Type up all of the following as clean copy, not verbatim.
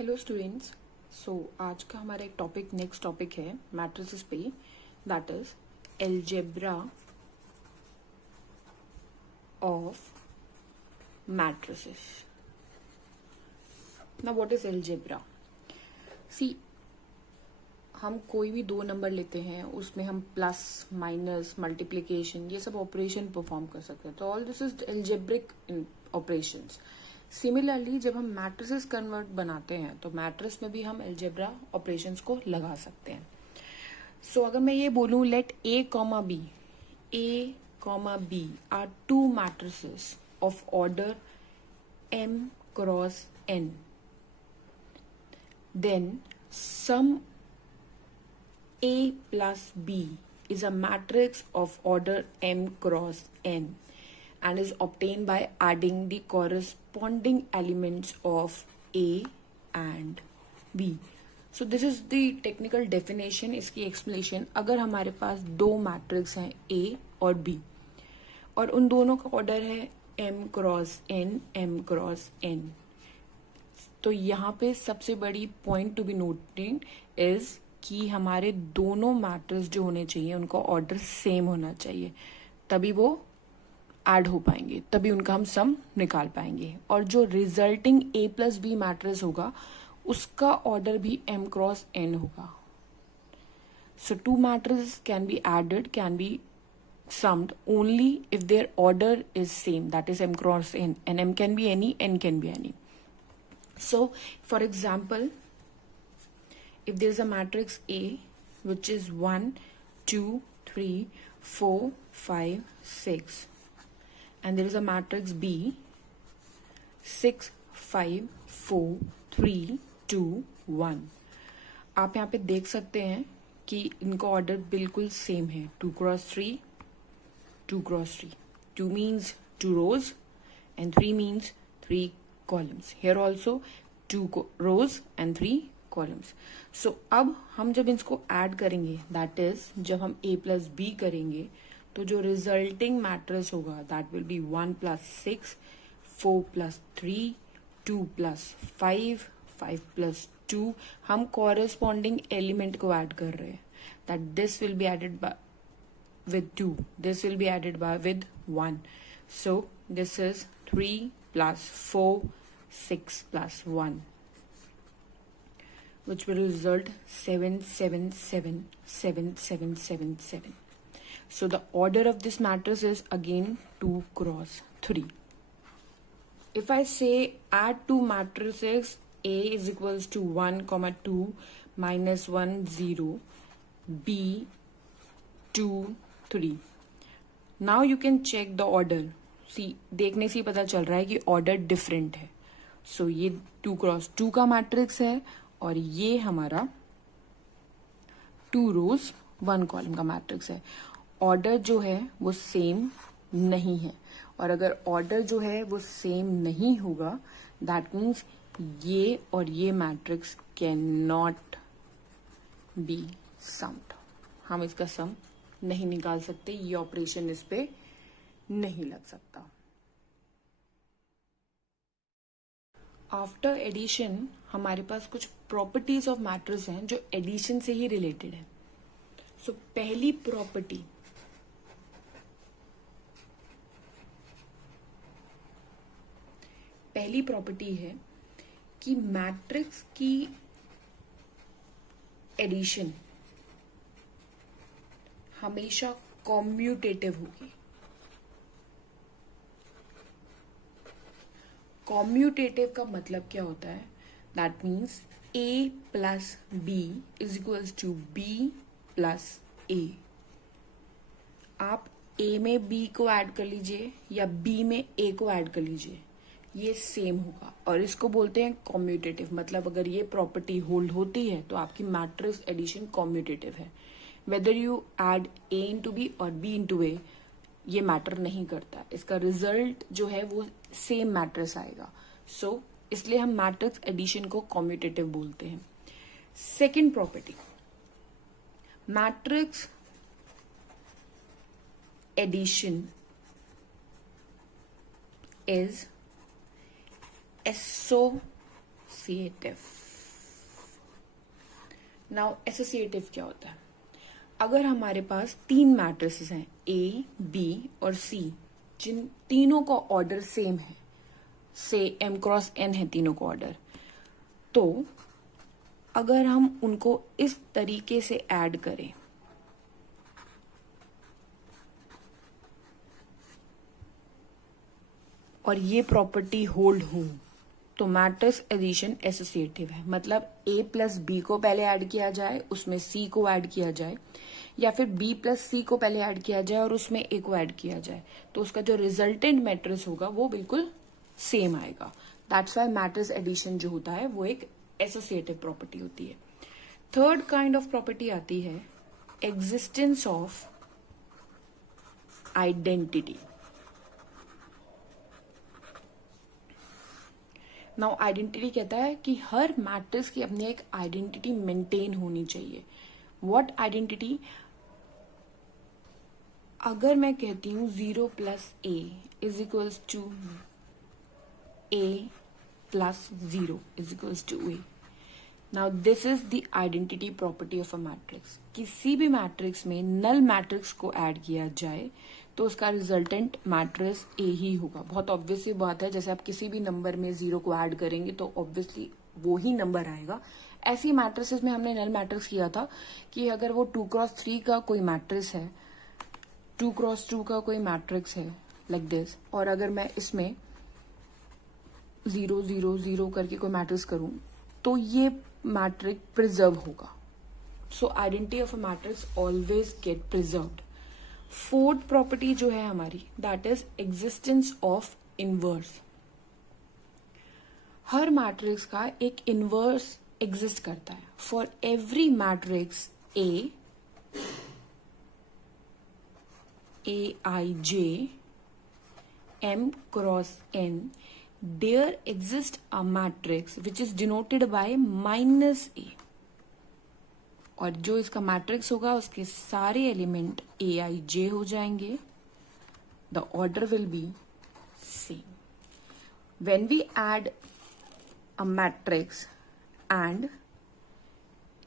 Hello students. आज का हमारा एक टॉपिक नेक्स्ट टॉपिक है मैट्रिसेस पे, that is algebra of matrices. Now what is algebra? See, हम कोई भी दो नंबर लेते हैं, उसमें हम प्लस माइनस मल्टीप्लिकेशन ये सब ऑपरेशन परफॉर्म कर सकते हैं, तो all this is algebraic operations. Similarly जब हम मैट्रिसेस कन्वर्ट बनाते हैं तो मैट्रिस में भी हम एल्जेब्रा ऑपरेशंस को लगा सकते हैं। सो अगर मैं ये बोलूं let A comma B are two matrices of order m cross n, then sum A plus B is a matrix of order m cross n and is obtained by adding the corresponding elements of A and B. So this is the technical definition, इसकी explanation। अगर हमारे पास दो matrix हैं A और B और उन दोनों का ऑर्डर है m क्रॉस n, तो यहाँ पे सबसे बड़ी point to be noted is कि हमारे दोनों मैट्रिक्स जो होने चाहिए उनका ऑर्डर सेम होना चाहिए, तभी वो ऐड हो पाएंगे, तभी उनका हम सम निकाल पाएंगे। और जो resulting a plus B matrix होगा उसका ऑर्डर भी m क्रॉस n होगा। So two matrix can be added, can be summed only if their order is same, that is m cross n, and m can be any, n can be any. So for example, if there is a matrix A which is 1 2 3 4 5 6 and there is a matrix B 6 5 4 3 2 1, आप यहाँ पे देख सकते हैं कि इनका order बिल्कुल same है, 2 cross 3 2 cross 3, 2 means 2 rows and 3 means 3 columns. Here also 2 rows and 3 columns. So अब हम जब इसको ऐड करेंगे, दैट इज जब हम a प्लस बी करेंगे, तो जो रिजल्टिंग मैट्रिक्स होगा that will be 1 plus 6 4 plus 3 2 plus 5 5 plus 2। हम कॉरेस्पॉन्डिंग एलिमेंट को ऐड कर रहे हैं, that this will be added by with 2, this will be added by with 1, so this is 3 plus 4 6 plus 1, which will result 7 7 7 7 7 7 7. So the order of this matrix is again 2 cross 3. If I say add two matrices, A is equals to 1 comma 2 minus 1 0, B 2 3, now you can check the order. See, देखने से ही पता चल रहा है कि order different है। सो ये 2 cross 2 का मैट्रिक्स है और ये हमारा 2 रोज 1 कॉलम का मैट्रिक्स है। ऑर्डर जो है वो सेम नहीं है, और अगर ऑर्डर जो है वो सेम नहीं होगा दैट मीन्स ये और ये matrix can not be summed. हम इसका सम नहीं निकाल सकते, ये ऑपरेशन इस पे नहीं लग सकता। आफ्टर एडिशन हमारे पास कुछ प्रॉपर्टीज ऑफ मैट्रिक्स हैं जो एडिशन से ही रिलेटेड है। सो पहली प्रॉपर्टी है कि मैट्रिक्स की एडिशन हमेशा कॉम्यूटेटिव होगी। कॉम्यूटेटिव का मतलब क्या होता है? That means A plus B is equals to B plus A. आप A में B को ऐड कर लीजिए या B में A को ऐड कर लीजिए, ये सेम होगा, और इसको बोलते हैं कॉम्यूटेटिव। मतलब अगर ये प्रॉपर्टी होल्ड होती है तो आपकी मैट्रिक्स एडिशन कॉम्यूटेटिव है। Whether you add A into B और B इंटू ए, ये मैटर नहीं करता, इसका रिजल्ट जो है वो सेम मैट्रिक्स आएगा। सो इसलिए हम मैट्रिक्स एडिशन को कॉम्यूटेटिव बोलते हैं। Second property, matrix addition is associative. Now associative क्या होता है? अगर हमारे पास तीन मैट्रिसेस हैं ए, बी और सी, जिन तीनों का ऑर्डर सेम है, से m क्रॉस n है तीनों का ऑर्डर, तो अगर हम उनको इस तरीके से ऐड करें, और ये प्रॉपर्टी होल्ड हो, तो मैट्रिक्स एडिशन एसोसिएटिव है। मतलब a प्लस बी को पहले ऐड किया जाए, उसमें c को ऐड किया जाए, या फिर b प्लस सी को पहले ऐड किया जाए और उसमें a को ऐड किया जाए, तो उसका जो रिजल्टेंट मैट्रिक्स होगा वो बिल्कुल सेम आएगा। दैट्स वाई मैट्रिक्स एडिशन जो होता है वो एक एसोसिएटिव प्रॉपर्टी होती है। थर्ड काइंड ऑफ प्रॉपर्टी आती है existence of identity. Now identity कहता है कि हर मैट्रिक्स की अपनी एक आइडेंटिटी मेंटेन होनी चाहिए। What identity? अगर मैं कहती हूं 0 plus A is equals to A plus 0 is equals to A, now this is the identity property of a matrix. किसी भी मैट्रिक्स में नल मैट्रिक्स को ऐड किया जाए तो उसका रिजल्टेंट मैट्रिक्स ए ही होगा। बहुत ऑब्वियस सी बात है, जैसे आप किसी भी नंबर में 0 को ऐड करेंगे तो ऑब्वियसली वो ही नंबर आएगा। ऐसी मैट्रिसेस में हमने नल मैट्रिक्स किया था कि अगर वो 2x3 का कोई मैट्रिक्स है, 2x2 का कोई मैट्रिक्स है लाइक दिस, और अगर मैं इसमें 0 0 0 करके कोई मैट्रिक्स करूं तो ये मैट्रिक्स प्रिजर्व होगा। सो identity of a matrix always get preserved. Fourth property जो है हमारी, that is existence of inverse. Her matrix का एक इनवर्स एग्जिस्ट करता है। For every matrix A I J m cross n, there exists a matrix which is denoted by minus a, और जो इसका मैट्रिक्स होगा उसके सारे एलिमेंट ए आई जे हो जाएंगे। The order will be same. When we add a matrix and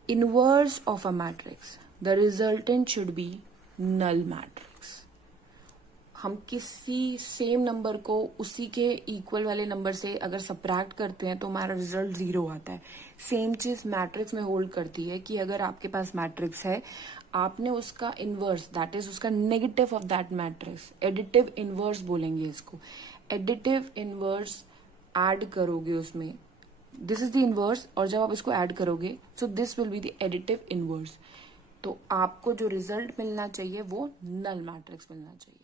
inverse of a matrix, the resultant should be null matrix. हम किसी सेम नंबर को उसी के इक्वल वाले नंबर से अगर सब्ट्रैक्ट करते हैं तो हमारा रिजल्ट 0 आता है। सेम चीज मैट्रिक्स में होल्ड करती है कि अगर आपके पास मैट्रिक्स है, आपने उसका इनवर्स, दैट इज उसका negative of that matrix, additive inverse बोलेंगे इसको, एडिटिव इनवर्स ऐड करोगे उसमें, दिस इज द इनवर्स, और जब आप इसको ऐड करोगे so this will be the additive inverse, तो आपको जो रिजल्ट मिलना चाहिए वो नल मैट्रिक्स मिलना चाहिए।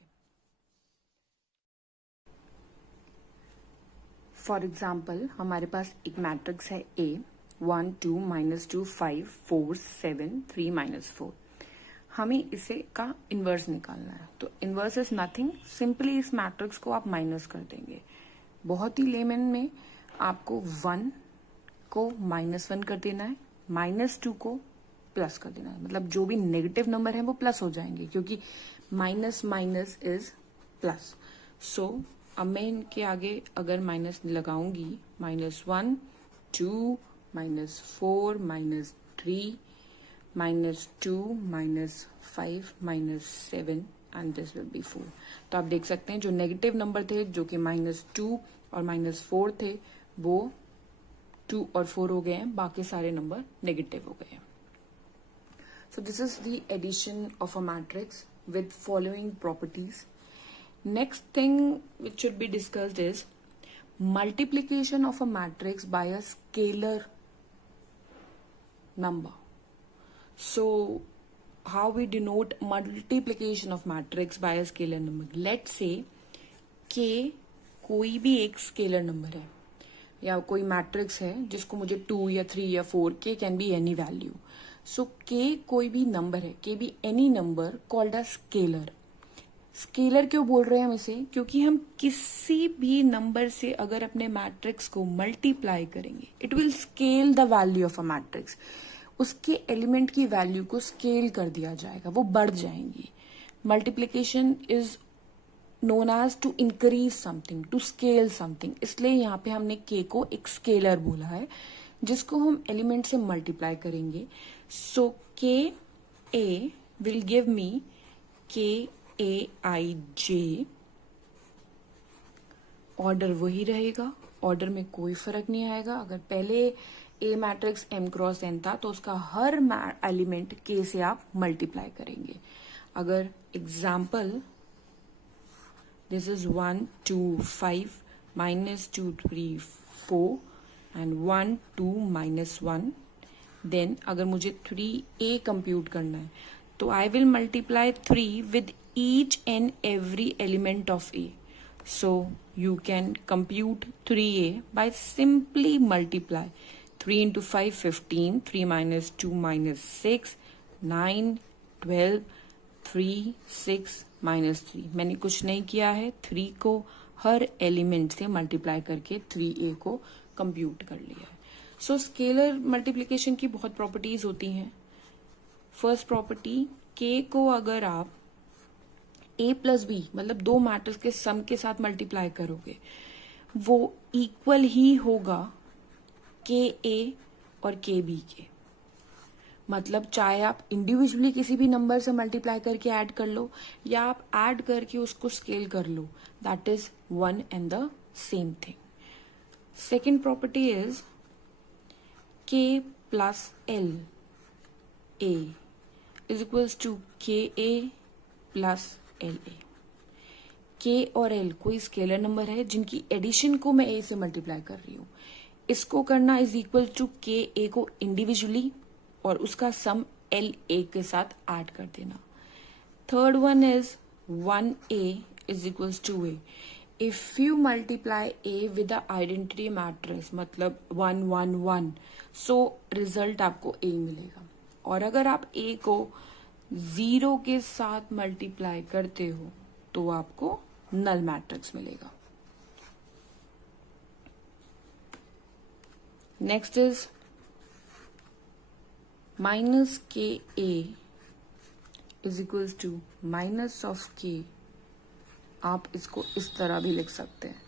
फॉर एग्जाम्पल हमारे पास एक मैट्रिक्स है ए 1 2 -2 5 4 7 3 -4। हमें इसे का इनवर्स निकालना है, तो इनवर्स इज नथिंग, सिंपली इस मैट्रिक्स को आप माइनस कर देंगे। बहुत ही लेमन में आपको 1 को -1 कर देना है, -2 को प्लस कर देना है। मतलब जो भी नेगेटिव नंबर है वो प्लस हो जाएंगे, क्योंकि माइनस माइनस इज प्लस। सो अब मैं इनके आगे अगर माइनस लगाऊंगी, -1 2 -4 -3 -2 -5 -7 एंड दिस विल बी 4। तो आप देख सकते हैं जो नेगेटिव नंबर थे, जो कि -2 और -4 थे, वो 2 और 4 हो गए हैं, बाकी सारे नंबर नेगेटिव हो गए हैं। So this is the addition of a matrix with following properties. Next thing which should be discussed is multiplication of a matrix by a scalar number. So how we denote multiplication of matrix by a scalar number? Let's say k कोई भी एक scalar number है, या कोई matrix है जिसको मुझे 2 या 3 या 4, k can be any value. So k कोई भी नंबर है, k be any number called a scalar. Scalar क्यों बोल रहे हैं हम इसे? क्योंकि हम किसी भी नंबर से अगर अपने मैट्रिक्स को मल्टीप्लाई करेंगे, it will scale the value of a matrix. उसके एलिमेंट की वैल्यू को स्केल कर दिया जाएगा, वो बढ़ जाएंगी। Multiplication is known as to increase something, to scale something, इसलिए यहाँ पे हमने k को एक स्केलर बोला है। जिसको हम एलिमेंट से मल्टीप्लाई करेंगे. So K A will give me KAIJ. Order वही रहेगा, ऑर्डर में कोई फर्क नहीं आएगा. अगर पहले ए मैट्रिक्स M क्रॉस N था तो उसका हर एलिमेंट K से आप मल्टीप्लाई करेंगे. अगर example this is 1 2 5 -2 3 4 and 1 2 -1. Then अगर मुझे 3A कंप्यूट करना है तो I will multiply 3 with each and every element of A. So you can compute 3A by simply multiply 3 into 5 15, 3 minus 2 minus 6 9 12, 3 6 minus 3. मैंने कुछ नहीं किया है, 3 को हर एलिमेंट से मल्टीप्लाई करके 3A को कंप्यूट कर लिया है. सो स्केलर मल्टीप्लिकेशन की बहुत प्रॉपर्टीज होती हैं. फर्स्ट प्रॉपर्टी, K को अगर आप A प्लस बी मतलब दो मैट्रिक्स के सम के साथ मल्टीप्लाई करोगे वो इक्वल ही होगा KA और KB के. मतलब चाहे आप इंडिविजुअली किसी भी नंबर से मल्टीप्लाई करके ऐड कर लो या आप ऐड करके उसको स्केल कर लो, that is one and the same thing. Second property is K plus L A is equals to KA plus LA. K और L कोई स्केलर नंबर है जिनकी एडिशन को मैं A से मल्टीप्लाई कर रही हूं. इसको करना इज इक्वल टू KA को इंडिविजुअली और उसका सम LA के साथ ऐड कर देना. Third one is 1A is equals to A. If you multiply A with the identity matrix मतलब 1 1 1, सो रिजल्ट आपको A मिलेगा. और अगर आप A को 0 के साथ मल्टीप्लाई करते हो तो आपको नल मैट्रिक्स मिलेगा. Next is minus KA is equals to minus of K. आप इसको इस तरह भी लिख सकते हैं.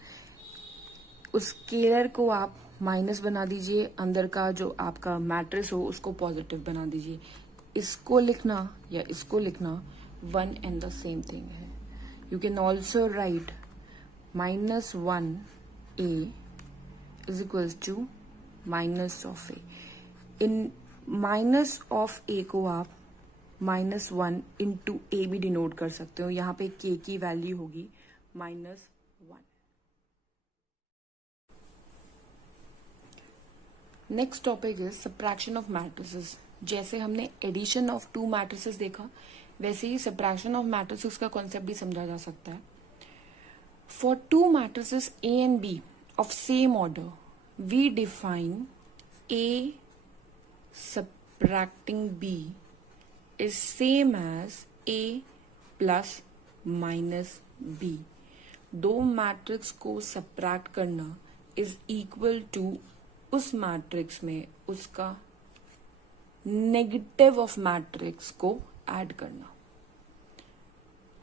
उस स्केलर को आप माइनस बना दीजिए, अंदर का जो आपका मैट्रिक्स हो उसको पॉजिटिव बना दीजिए. इसको लिखना या इसको लिखना one and the same thing है. You can also write -1A is equals to minus of A. इन माइनस ऑफ A को आप -1 इंटू A भी डिनोट कर सकते हो. यहाँ पे K की वैल्यू होगी -1. Next topic is subtraction of matrices. जैसे हमने एडिशन ऑफ टू मैट्रिसेस देखा वैसे ही सब्ट्रैक्शन ऑफ मैट्रिसेस का कॉन्सेप्ट भी समझा जा सकता है. For two matrices A and B of same order we define A subtracting B is same as A plus minus B. दो मैट्रिक्स को सब्ट्रैक्ट करना इज इक्वल टू उस मैट्रिक्स में उसका नेगेटिव ऑफ मैट्रिक्स को ऐड करना.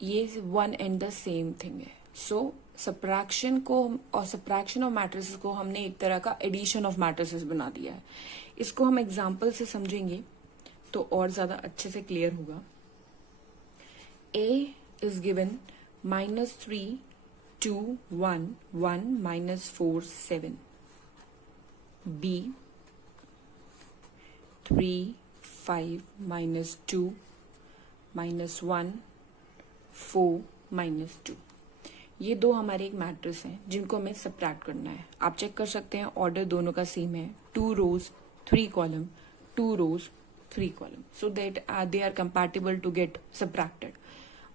ये one and the same thing है. सो सब्ट्रैक्शन को और सब्ट्रैक्शन ऑफ मैट्रिसेस को हमने एक तरह का एडिशन ऑफ मैट्रिसेस बना दिया है. इसको हम एग्जांपल से समझेंगे तो और ज्यादा अच्छे से क्लियर होगा. A is given -3 2 1 1 -4 7. B 3 5 -2 -1 4 -2. ये दो हमारे एक मैट्रिक्स हैं जिनको हमें सब्ट्रैक्ट करना है. आप चेक कर सकते हैं ऑर्डर दोनों का सेम है. 2 rows 3 column, 2 rows 3 column, so that they are compatible to get subtracted.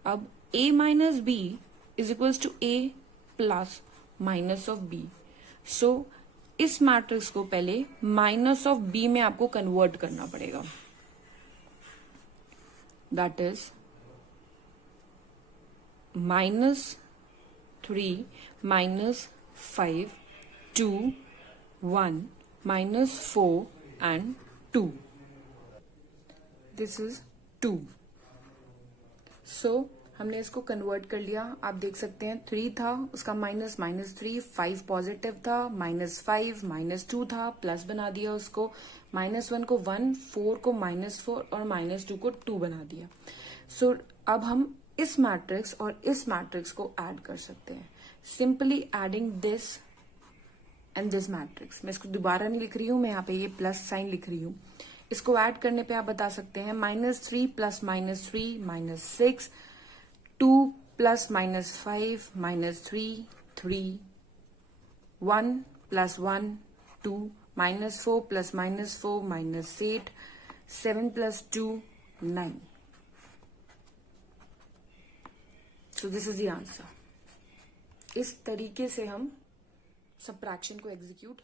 अब A minus B is equals to A plus minus of B. So इस मैट्रिक्स को पहले माइनस ऑफ B में आपको कन्वर्ट करना पड़ेगा. That is -3 -5 2 1 -4 and 2. This is 2. So हमने इसको कन्वर्ट कर लिया, आप देख सकते हैं 3 था, उसका माइनस -3, 5 पॉजिटिव था, -5 -2 था, प्लस बना दिया उसको, -1 को 1, 4 को -4 और -2 को 2 बना दिया। सो अब हम इस मैट्रिक्स और इस मैट्रिक्स को ऐड कर सकते हैं, simply adding this and this matrix. मैं इसको दोबारा नहीं लिख रही हूं, मैं यहाँ पे ये प्लस साइन लिख रही हूं। इसको ऐड करने पे आप बता सकते हैं -3 + -3 -6, 2 + -5 -3 3, 1 + 1 2, -4 + -4 -8, 7 + 2 9। So this is the answer. इस तरीके से हम सबट्रैक्शन को एग्जीक्यूट